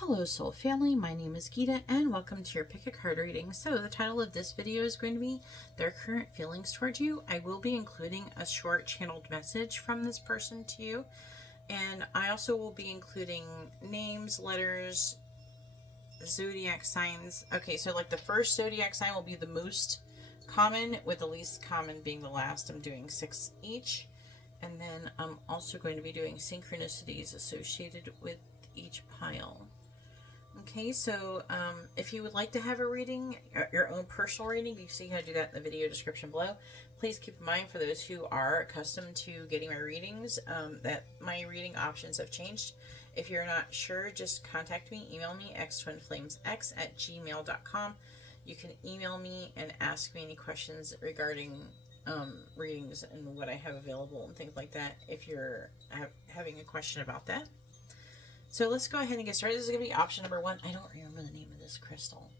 Hello Soul Family, my name is Geeta and welcome to your Pick a Card reading. So the title of this video is going to be Their Current Feelings Towards You. I will be including a short channeled message from this person to you, and I also will be including names, letters, zodiac signs. Okay, so like the first zodiac sign will be the most common, with the least common being the last. I'm doing 6 each, and then I'm also going to be doing synchronicities associated with each pile. Okay, so if you would like to have a reading, your own personal reading, you see how to do that in the video description below. Please keep in mind, for those who are accustomed to getting my readings, that my reading options have changed. If you're not sure, just contact me, email me, xtwinflamesx@gmail.com. You can email me and ask me any questions regarding readings and what I have available and things like that if you're having a question about that. So let's go ahead and get started. This is going to be option number 1. I don't remember the name of this crystal.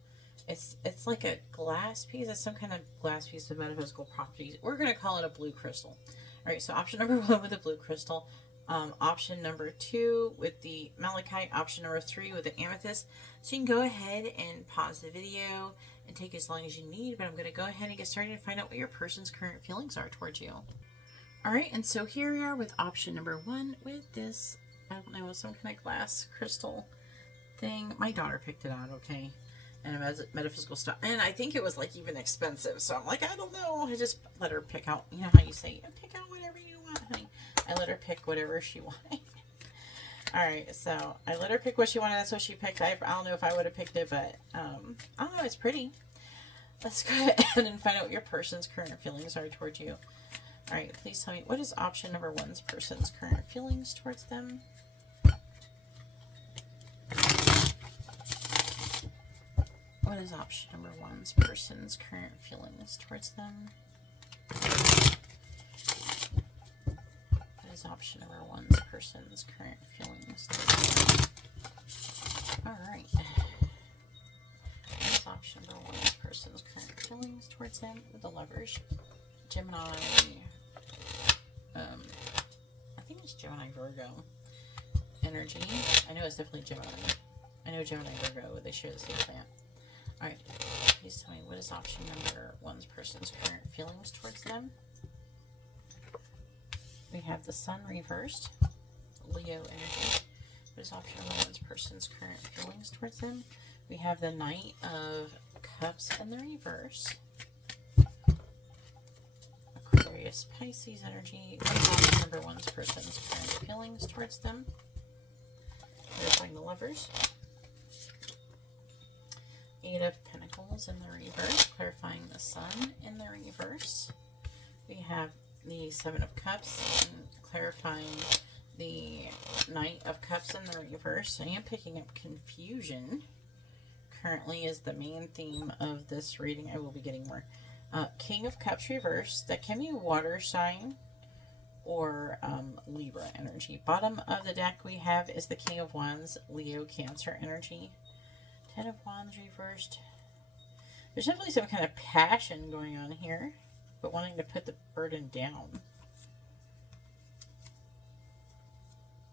It's like a glass piece. It's some kind of glass piece with metaphysical properties. We're going to call it a blue crystal. All right, so option number 1 with the blue crystal. Option number 2 with the malachite. Option number 3 with the amethyst. So you can go ahead and pause the video and take as long as you need. But I'm going to go ahead and get started and find out what your person's current feelings are towards you. All right, and so here we are with option number 1 with this, I don't know, some kind of glass crystal thing. My daughter picked it out, okay? And it has metaphysical stuff. And I think it was like even expensive. So I'm like, I don't know. I just let her pick out, you know how you say, pick out whatever you want, honey. I let her pick whatever she wanted. Alright, so I let her pick what she wanted. That's what she picked. I don't know if I would have picked it, but I don't know. It's pretty. Let's go ahead and find out what your person's current feelings are towards you. Alright, please tell me, what is option number 1's person's current feelings towards them? What is option number 1's person's current feelings towards them? What is option number 1's person's current feelings towards them? Alright. What is option number 1's person's current feelings towards them? The Lovers. Gemini. I think it's Gemini Virgo energy. I know it's definitely Gemini. I know Gemini Virgo, they share the same plant. Alright, please tell me, what is option number 1's person's current feelings towards them? We have the Sun reversed, Leo energy. What is option number 1's person's current feelings towards them? We have the Knight of Cups in the reverse, Aquarius Pisces energy. What is option number 1's person's current feelings towards them? Verifying the Lovers. 8 of Pentacles in the reverse, clarifying the Sun in the reverse. We have the 7 of Cups, and clarifying the Knight of Cups in the reverse. I am picking up confusion. Currently is the main theme of this reading. I will be getting more. King of Cups reverse. That can be water sign or Libra energy. Bottom of the deck we have is the King of Wands, Leo Cancer energy. 10 of Wands reversed. There's definitely some kind of passion going on here, but wanting to put the burden down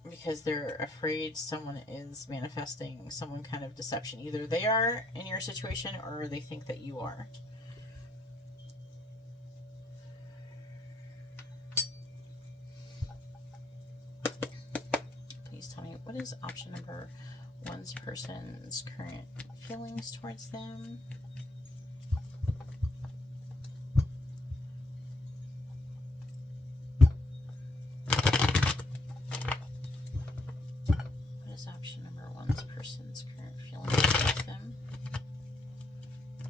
because they're afraid someone is manifesting some kind of deception. Either they are in your situation or they think that you are. Please tell me, what is option number 1's person's current feelings towards them? What is option number 1's person's current feelings towards them?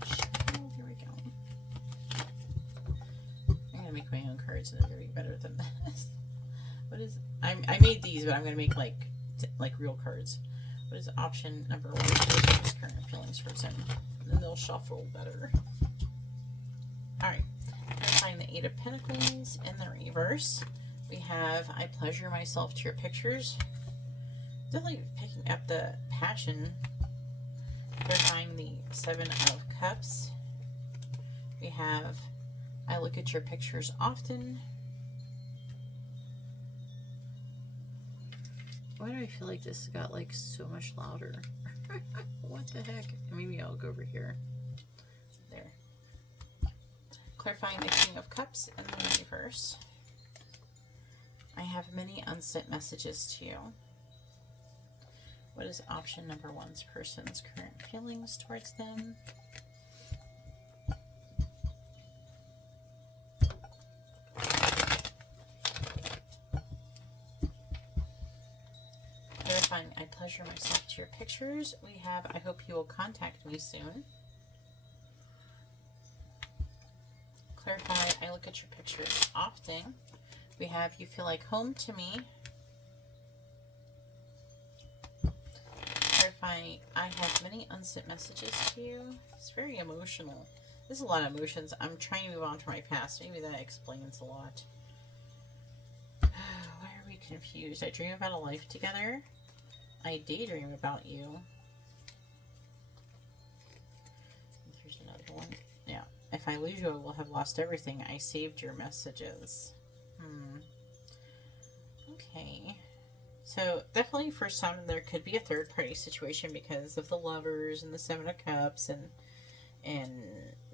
Oh, here we go. I'm going to make my own cards and they're going to be better than this. What is... I made these, but I'm going to make like real cards. What is option number 1's person's current feelings towards them? And then they'll shuffle better. Alright. Find the 8 of Pentacles in the reverse. We have, I pleasure myself to your pictures. Definitely picking up the passion. Clarifying the 7 of Cups. We have, I look at your pictures often. Why do I feel like this got like so much louder? What the heck? Maybe I'll go over here. There. Clarifying the King of Cups and the Universe. I have many unsent messages to you. What is option number one's person's current feelings towards them? Clarifying, I pleasure myself to your pictures. We have, I hope you will contact me soon. Clarify, I look at your pictures often. We have, you feel like home to me. Clarify, I have many unsent messages to you. It's very emotional. There's a lot of emotions. I'm trying to move on to my past. Maybe that explains a lot. Why are we confused? I dream about a life together. I daydream about you. Here's another one. Yeah. If I lose you, I will have lost everything. I saved your messages. Okay. So, definitely for some, there could be a third-party situation because of the Lovers and the Seven of Cups, and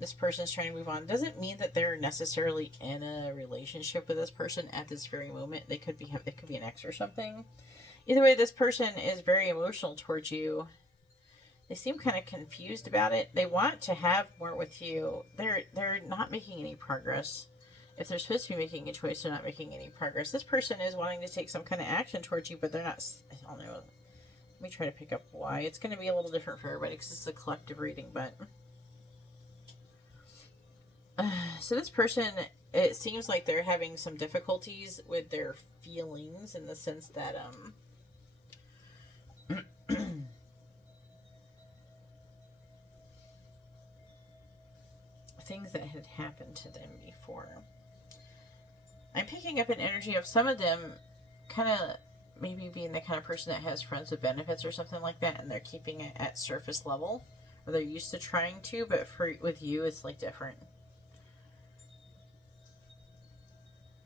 this person's trying to move on. Doesn't mean that they're necessarily in a relationship with this person at this very moment. They could be an ex or something. Either way, this person is very emotional towards you. They seem kind of confused about it. They want to have more with you. They're not making any progress. If they're supposed to be making a choice, they're not making any progress. This person is wanting to take some kind of action towards you, but they're not. I don't know. Let me try to pick up why. It's going to be a little different for everybody because it's a collective reading, but... So this person, it seems like they're having some difficulties with their feelings in the sense that, things that had happened to them before. I'm picking up an energy of some of them kind of maybe being the kind of person that has friends with benefits or something like that, and they're keeping it at surface level, or they're used to trying to, but with you, it's like different.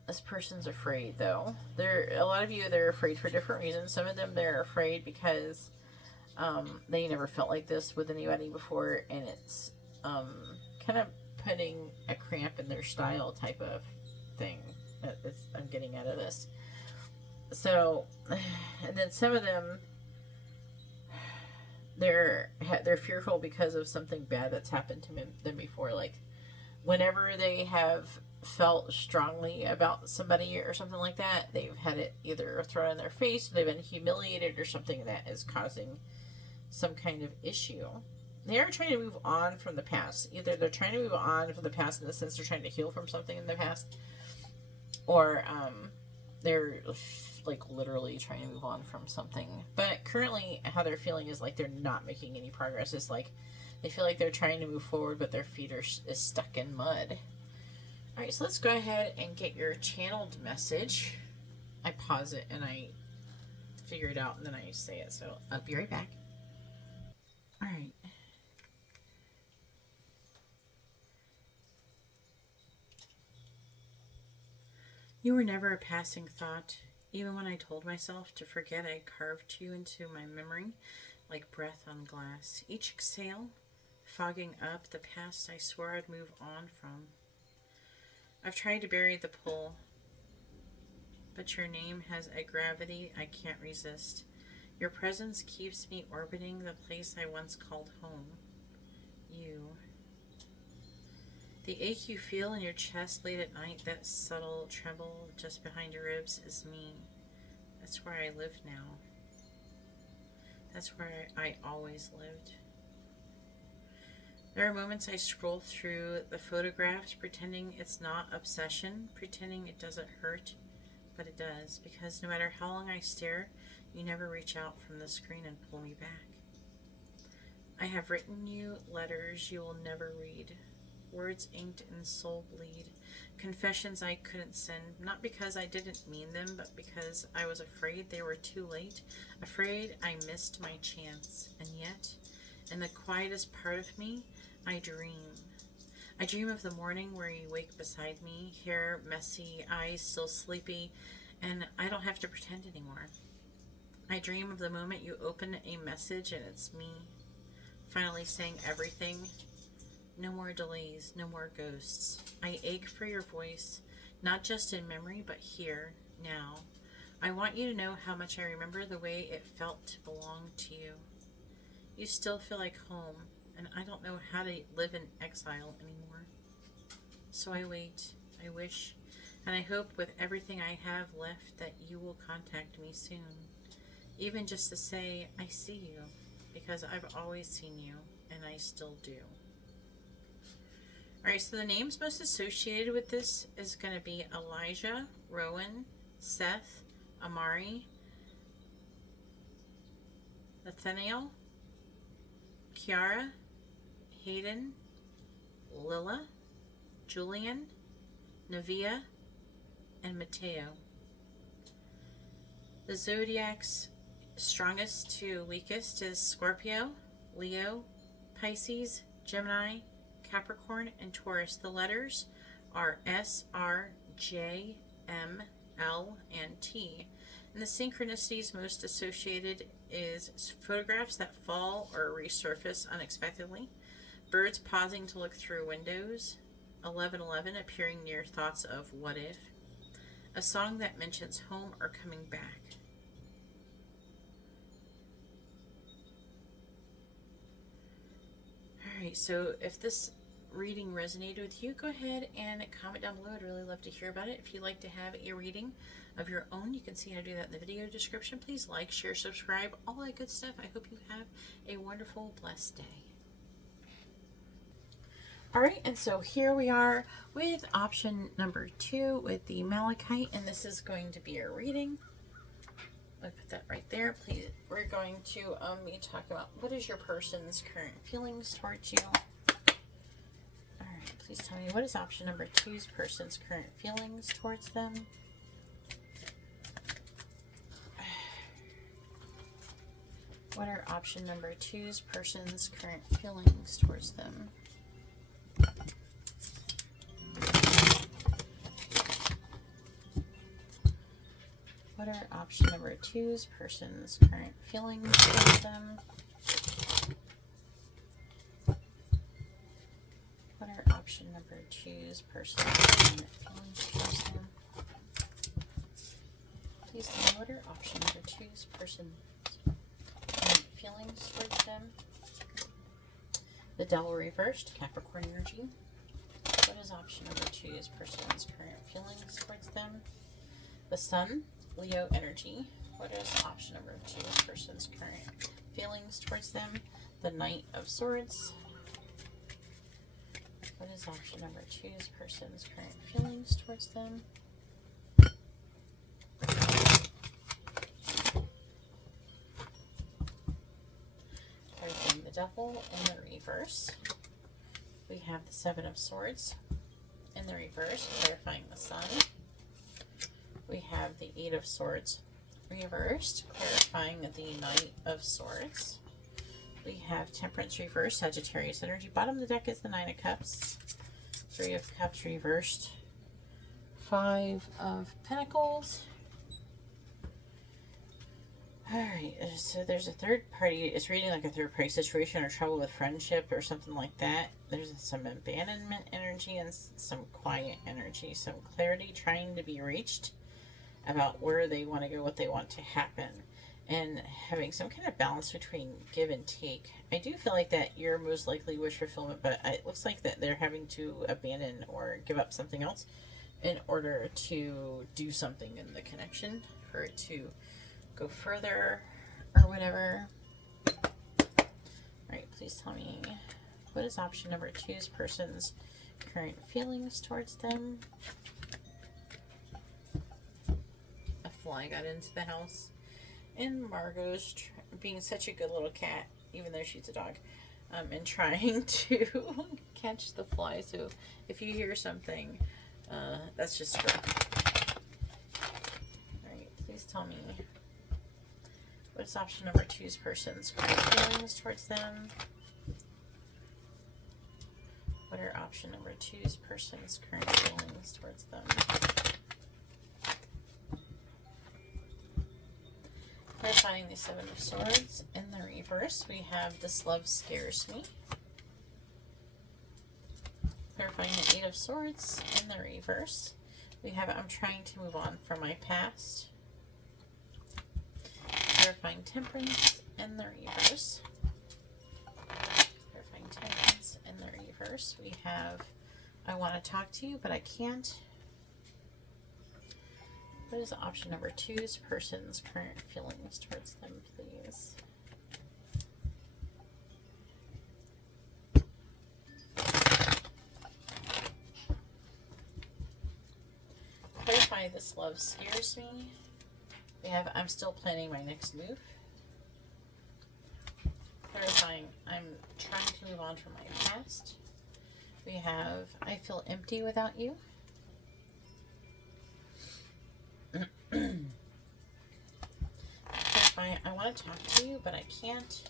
This person's afraid, though. A lot of you, they're afraid for different reasons. Some of them, they're afraid because they never felt like this with anybody before, and it's kind of putting a cramp in their style type of thing that I'm getting out of this. So, and then some of them, they're fearful because of something bad that's happened to them before. Like, whenever they have felt strongly about somebody or something like that, they've had it either thrown in their face, or they've been humiliated, or something that is causing some kind of issue. They are trying to move on from the past. Either they're trying to move on from the past in the sense they're trying to heal from something in the past, or they're like literally trying to move on from something. But currently how they're feeling is like they're not making any progress. It's like they feel like they're trying to move forward, but their feet is stuck in mud. Alright, so let's go ahead and get your channeled message. I pause it and I figure it out and then I say it. So I'll be right back. Alright. You were never a passing thought. Even when I told myself to forget, I carved you into my memory like breath on glass. Each exhale, fogging up the past I swore I'd move on from. I've tried to bury the pull, but your name has a gravity I can't resist. Your presence keeps me orbiting the place I once called home. You. The ache you feel in your chest late at night, that subtle tremble just behind your ribs, is me. That's where I live now. That's where I always lived. There are moments I scroll through the photographs, pretending it's not obsession, pretending it doesn't hurt, but it does, because no matter how long I stare, you never reach out from the screen and pull me back. I have written you letters you will never read, words inked in soul bleed, confessions I couldn't send, not because I didn't mean them, but because I was afraid they were too late, afraid I missed my chance. And yet, in the quietest part of me, I dream. I dream of the morning where you wake beside me, hair messy, eyes still sleepy, and I don't have to pretend anymore. I dream of the moment you open a message and it's me, finally saying everything. No more delays, no more ghosts. I ache for your voice, not just in memory, but here, now. I want you to know how much I remember the way it felt to belong to you. You still feel like home, and I don't know how to live in exile anymore. So I wait, I wish, and I hope with everything I have left that you will contact me soon. Even just to say, I see you, because I've always seen you, and I still do. Alright, so the names most associated with this is going to be Elijah, Rowan, Seth, Amari, Nathaniel, Kiara, Hayden, Lila, Julian, Navia, and Mateo. The zodiac's strongest to weakest is Scorpio, Leo, Pisces, Gemini, Capricorn, and Taurus. The letters are S, R, J, M, L, and T. And the synchronicities most associated is photographs that fall or resurface unexpectedly, birds pausing to look through windows, 11:11 appearing near thoughts of what if, a song that mentions home or coming back. Alright, so if this reading resonated with you, go ahead and comment down below. I'd really love to hear about it. If you'd like to have a reading of your own, you can see how to do that in the video description. Please like, share, subscribe, all that good stuff. I hope you have a wonderful, blessed day. Alright, and so here we are with option number 2 with the Malachite, and this is going to be a reading. I'll put that right there. Please, we're going to be talking about what is your person's current feelings towards you. Alright, please tell me, what is option number 2's person's current feelings towards them? What are option number 2's person's current feelings towards them? What are option number 2's person's current feelings towards them? What are option number 2's person's current feelings towards them? Please tell me, what are option number 2's person's current feelings towards them? The Devil reversed, Capricorn energy. What is option number 2's person's current feelings towards them? The Sun, Leo energy. What is option number 2's person's current feelings towards them? The Knight of Swords. What is option number 2's person's current feelings towards them? Clarifying the Devil in the reverse. We have the Seven of Swords in the reverse, clarifying the Sun. We have the Eight of Swords reversed, clarifying the Knight of Swords. We have Temperance reversed, Sagittarius energy. Bottom of the deck is the Nine of Cups. Three of Cups reversed. Five of Pentacles. Alright, so there's a third party. It's reading like a third party situation or trouble with friendship or something like that. There's some abandonment energy and some quiet energy. Some clarity trying to be reached about where they want to go, what they want to happen, and having some kind of balance between give and take. I do feel like that you're most likely wish fulfillment, but it looks like that they're having to abandon or give up something else in order to do something in the connection for it to go further or whatever. Alright, please tell me, what is option number 2's person's current feelings towards them? Fly got into the house, and Margot's being such a good little cat, even though she's a dog, and trying to catch the fly. So if you hear something, that's just her. Alright, please tell me, what's option number 2's person's current feelings towards them? What are option number 2's person's current feelings towards them? Clarifying the Seven of Swords in the reverse, we have This Love Scares Me. Clarifying the Eight of Swords in the reverse, we have I'm trying to move on from my past. Clarifying Temperance in the reverse. Clarifying Temperance in the reverse, we have I want to talk to you, but I can't. What is option number 2's person's current feelings towards them, please? Clarify This Love Scares Me. We have I'm still planning my next move. Clarifying I'm trying to move on from my past. We have I feel empty without you. Clarifying I want to talk to you, but I can't.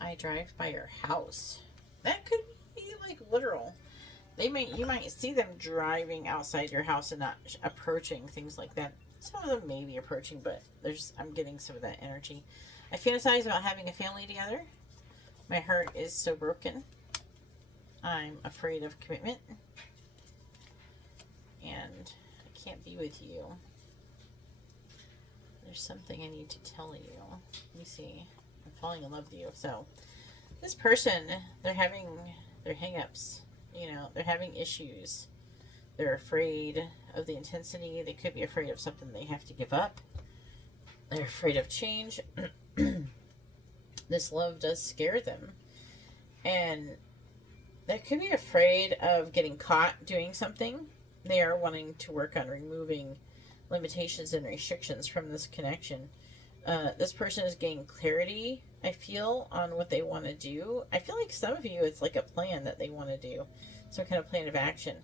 I drive by your house. That could be like literal. You might see them driving outside your house and not approaching, things like that. Some of them may be approaching, but I'm getting some of that energy. I fantasize about having a family together. My heart is so broken. I'm afraid of commitment. And I can't be with you. There's something I need to tell you. Let me see. I'm falling in love with you. So, this person, they're having their hang-ups. You know, they're having issues. They're afraid of the intensity. They could be afraid of something they have to give up. They're afraid of change. This love does scare them. And they could be afraid of getting caught doing something. They are wanting to work on removing limitations and restrictions from this connection. This person is gaining clarity, I feel, on what they want to do. I feel like some of you, it's like a plan that they want to do. Some kind of plan of action.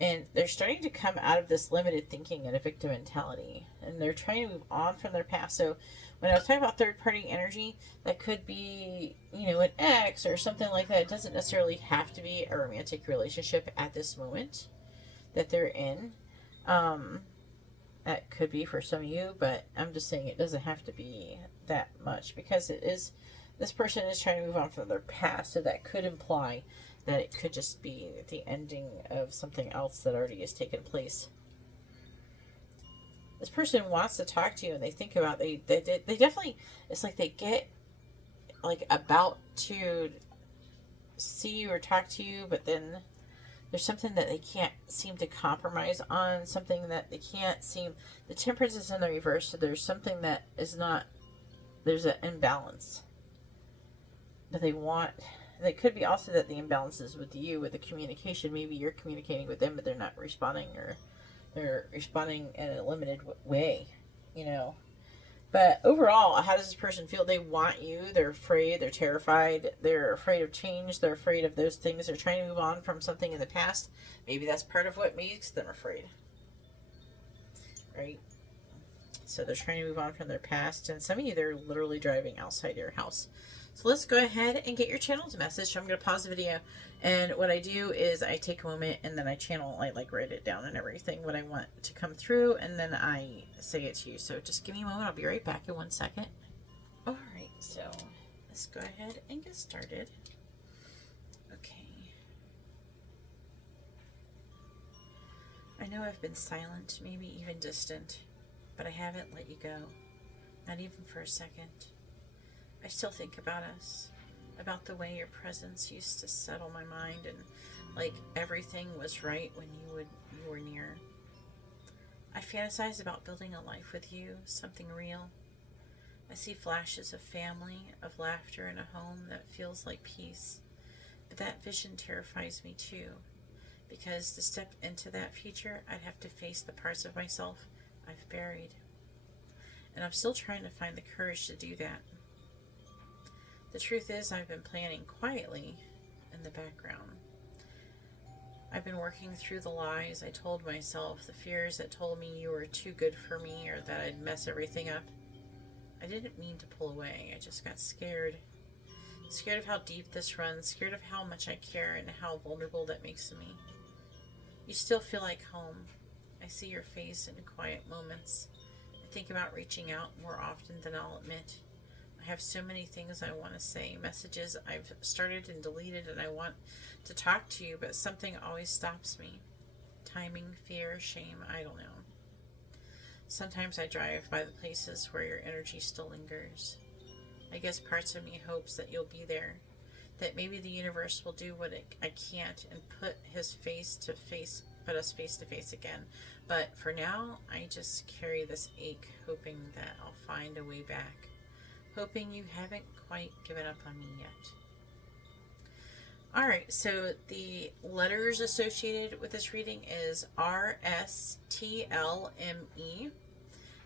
And they're starting to come out of this limited thinking and a victim mentality. And they're trying to move on from their past. So when I was talking about third-party energy, that could be, you know, an ex or something like that. It doesn't necessarily have to be a romantic relationship at this moment that they're in. That could be for some of you, but I'm just saying it doesn't have to be that much, because this person is trying to move on from their past, so that could imply that it could just be the ending of something else that already has taken place. This person wants to talk to you, and they think about, they definitely, it's like they get like about to see you or talk to you, but then there's something that they can't seem to compromise on, something that they can't seem, the Temperance is in the reverse, so there's something that is not, there's an imbalance that they want. It could be also that the imbalance is with you, with the communication. Maybe you're communicating with them, but they're not responding, or they're responding in a limited way, you know. But overall, how does this person feel? They want you. They're afraid. They're terrified. They're afraid of change. They're afraid of those things. They're trying to move on from something in the past. Maybe that's part of what makes them afraid. Right? So they're trying to move on from their past. And some of you, they're literally driving outside your house. So let's go ahead and get your channel's message. So I'm going to pause the video. And what I do is I take a moment and then I like write it down and everything, what I want to come through. And then I say it to you. So just give me a moment. I'll be right back in 1 second. All right. So let's go ahead and get started. Okay. I know I've been silent, maybe even distant, but I haven't let you go. Not even for a second. I still think about us, about the way your presence used to settle my mind, and like everything was right when you were near. I fantasize about building a life with you, something real. I see flashes of family, of laughter, and a home that feels like peace. But that vision terrifies me too, because to step into that future, I'd have to face the parts of myself I've buried. And I'm still trying to find the courage to do that. The truth is, I've been planning quietly in the background. I've been working through the lies I told myself, the fears that told me you were too good for me or that I'd mess everything up. I didn't mean to pull away. I just got scared. Scared of how deep this runs, scared of how much I care and how vulnerable that makes me. You still feel like home. I see your face in quiet moments, I think about reaching out more often than I'll admit. I have so many things I want to say, messages I've started and deleted, and I want to talk to you, but something always stops me. Timing, fear, shame, I don't know. Sometimes I drive by the places where your energy still lingers. I guess parts of me hopes that you'll be there, that maybe the universe will do what I can't and put us face to face again. But for now, I just carry this ache, hoping that I'll find a way back, hoping you haven't quite given up on me yet. Alright, so the letters associated with this reading is RSTLME.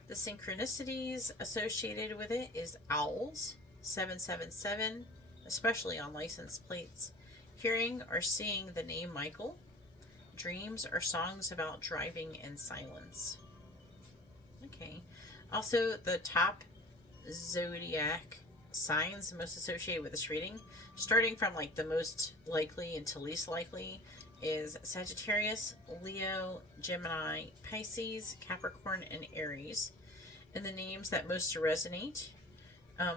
The synchronicities associated with it is owls, 777, especially on license plates, hearing or seeing the name Michael, dreams or songs about driving in silence. Okay. Also, the top zodiac signs most associated with this reading, starting from like the most likely into least likely, is Sagittarius, Leo, Gemini, Pisces, Capricorn, and Aries. And the names that most resonate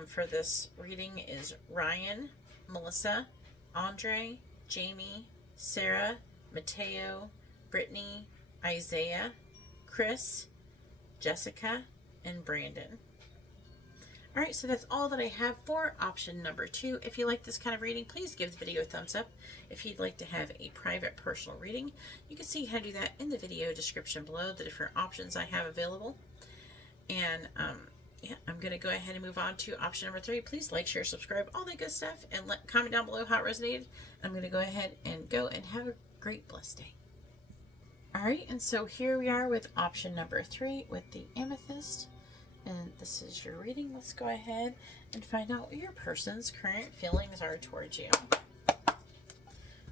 for this reading is Ryan, Melissa, Andre, Jamie, Sarah, Mateo, Brittany, Isaiah, Chris, Jessica, and Brandon. Alright, so that's all that I have for option number 2. If you like this kind of reading, please give the video a thumbs up. If you'd like to have a private personal reading, you can see how to do that in the video description below, the different options I have available. And yeah, I'm going to go ahead and move on to option number 3. Please like, share, subscribe, all that good stuff, and comment down below how it resonated. I'm going to go ahead and have a great, blessed day. Alright, and so here we are with option number 3 with the amethyst. And this is your reading. Let's go ahead and find out what your person's current feelings are towards you.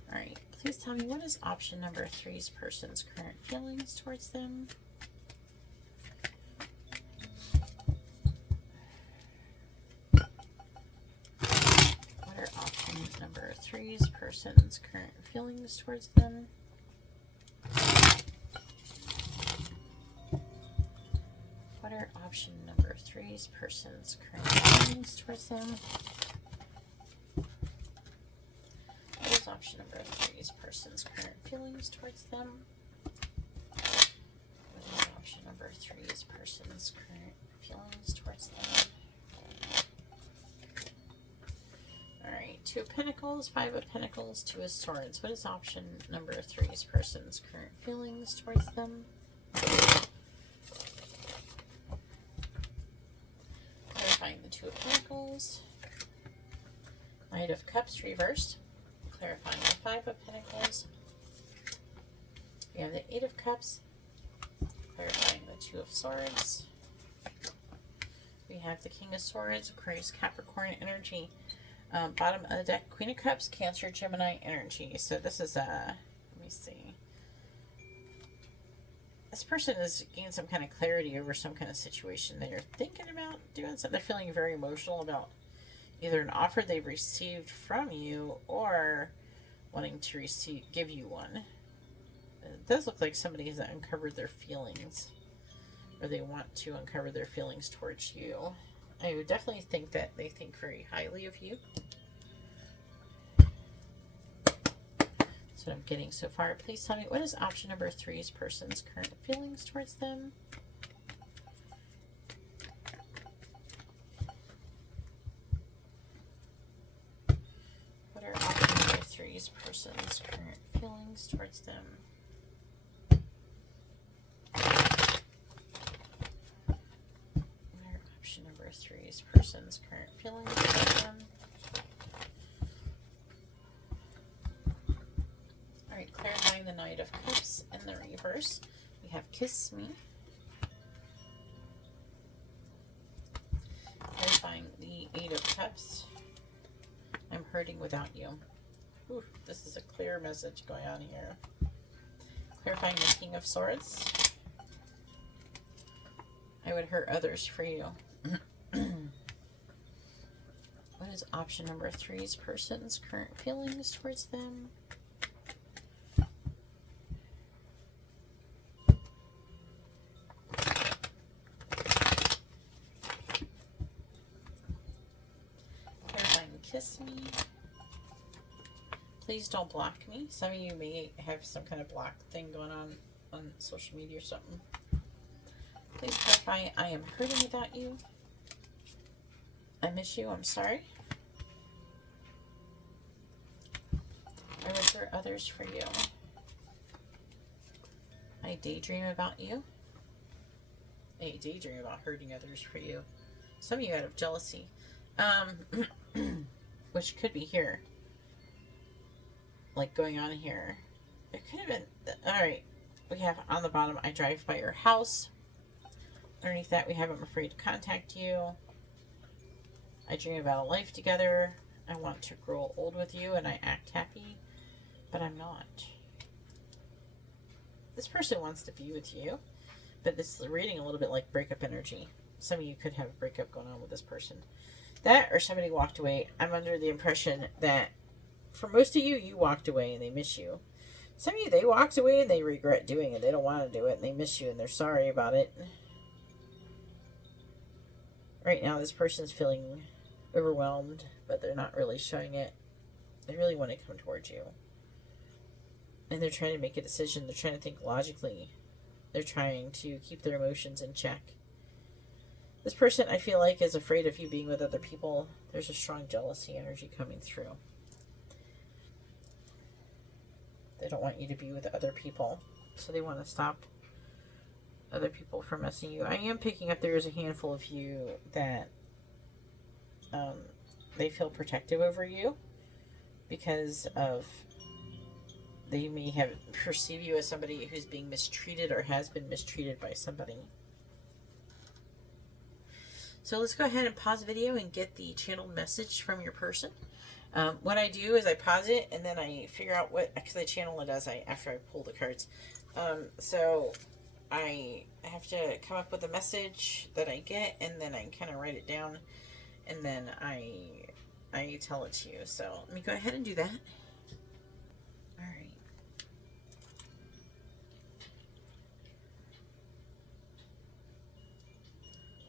Alright, please tell me, what is option number 3's person's current feelings towards them? What are option number 3's person's current feelings towards them? What are option number 3's person's current feelings towards them? What is option number 3's person's current feelings towards them? What is option number 3's person's current feelings towards them? Alright, 2 of Pentacles, 5 of Pentacles, 2 of Swords. What is option number 3's person's current feelings towards them? The 2 of Pentacles, Knight of Cups reversed, clarifying the 5 of Pentacles. We have the 8 of Cups, clarifying the 2 of Swords. We have the King of Swords, Aquarius, Capricorn energy. Bottom of the deck, Queen of Cups, Cancer, Gemini energy. So this is let me see. This person has gained some kind of clarity over some kind of situation that you're thinking about doing something. They're feeling very emotional about either an offer they've received from you or wanting to give you one. It does look like somebody has uncovered their feelings, or they want to uncover their feelings towards you. I would definitely think that they think very highly of you. That's what I'm getting so far. Please tell me, what is option number 3's person's current feelings towards them? What are option number 3's person's current feelings towards them? What are option number 3's person's current feelings towards them? Alright, clarifying the Knight of Cups in the reverse. We have Kiss Me. Clarifying the 8 of Cups. I'm hurting without you. Whew, this is a clear message going on here. Clarifying the King of Swords. I would hurt others for you. What is option number 3's person's current feelings towards them? kiss me. Please don't block me. Some of you may have some kind of block thing going on social media or something. Please clarify I am hurting without you. I miss you. I'm sorry. I refer others for you. I daydream about you. I daydream about hurting others for you. Some of you out of jealousy. Which could be here. Like going on here. It could have been. Alright. We have on the bottom, I drive by your house. Underneath that, we have I'm afraid to contact you. I dream about a life together. I want to grow old with you and I act happy, but I'm not. This person wants to be with you, but this is reading a little bit like breakup energy. Some of you could have a breakup going on with this person. That or somebody walked away. I'm under the impression that for most of you, you walked away and they miss you. Some of you, they walked away and they regret doing it. They don't want to do it and they miss you and they're sorry about it. Right now, this person's feeling overwhelmed, but they're not really showing it. They really want to come towards you. And they're trying to make a decision. They're trying to think logically. They're trying to keep their emotions in check. This person, I feel like, is afraid of you being with other people. There's a strong jealousy energy coming through. They don't want you to be with other people. So they want to stop other people from messing you. I am picking up there is a handful of you that they feel protective over you because of they may have perceive you as somebody who's being mistreated or has been mistreated by somebody. So let's go ahead and pause the video and get the channeled message from your person. What I do is I pause it and then I figure out what, because I channel it as after I pull the cards. So I have to come up with a message that I get and then I kind of write it down and then I tell it to you. So let me go ahead and do that. All right.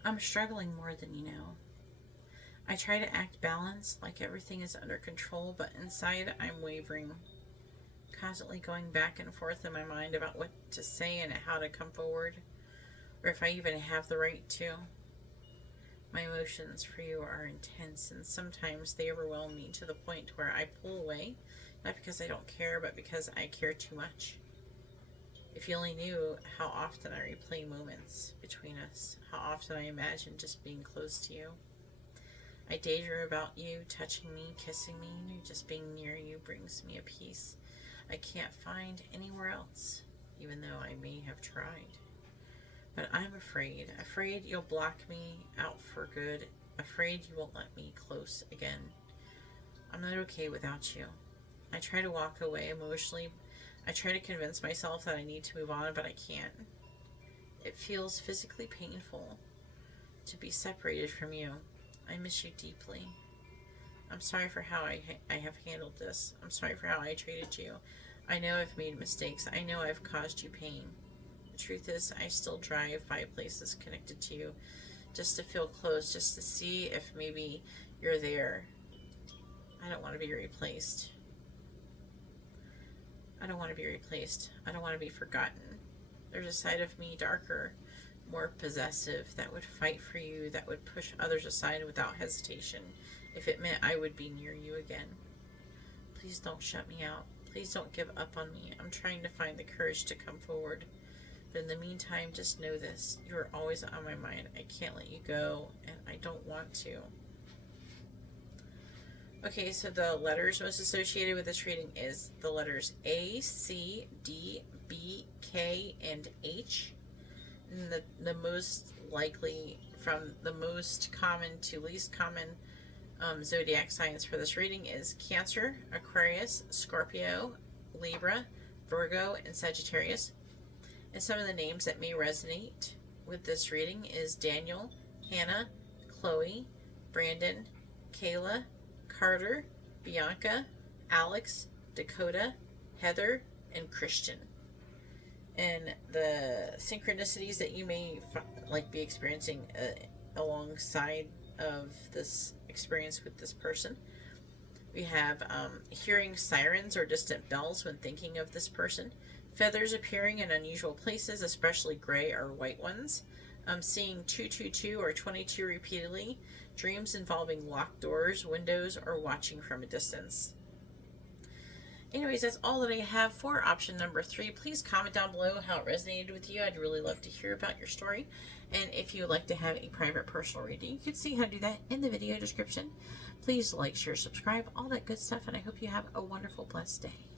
I'm struggling more than you know. I try to act balanced, like everything is under control, but inside I'm wavering, constantly going back and forth in my mind about what to say and how to come forward, or if I even have the right to. My emotions for you are intense, and sometimes they overwhelm me to the point where I pull away, not because I don't care, but because I care too much. If you only knew how often I replay moments between us, how often I imagine just being close to you. I daydream about you touching me, kissing me, and just being near you brings me a peace I can't find anywhere else, even though I may have tried. But I'm afraid you'll block me out for good, afraid you won't let me close again. I'm not okay without you. I try to walk away emotionally. I try to convince myself that I need to move on, but I can't. It feels physically painful to be separated from you. I miss you deeply. I'm sorry for how I have handled this. I'm sorry for how I treated you. I know I've made mistakes. I know I've caused you pain. The truth is, I still drive by places connected to you just to feel close, just to see if maybe you're there. I don't want to be replaced. I don't want to be replaced. I don't want to be forgotten. There's a side of me darker, more possessive, that would fight for you, that would push others aside without hesitation if it meant I would be near you again. Please don't shut me out. Please don't give up on me. I'm trying to find the courage to come forward. But in the meantime, just know this. You are always on my mind. I can't let you go, and I don't want to. Okay, so the letters most associated with this reading is the letters A, C, D, B, K, and H. And the most likely, from the most common to least common zodiac signs for this reading is Cancer, Aquarius, Scorpio, Libra, Virgo, and Sagittarius. And some of the names that may resonate with this reading is Daniel, Hannah, Chloe, Brandon, Kayla, Carter, Bianca, Alex, Dakota, Heather, and Christian. And the synchronicities that you may be experiencing alongside of this experience with this person. We have hearing sirens or distant bells when thinking of this person. Feathers appearing in unusual places, especially gray or white ones. Seeing 222 or 22 repeatedly. Dreams involving locked doors, windows, or watching from a distance. Anyways, that's all that I have for option number 3. Please comment down below how it resonated with you. I'd really love to hear about your story. And if you would like to have a private personal reading, you can see how to do that in the video description. Please like, share, subscribe, all that good stuff. And I hope you have a wonderful, blessed day.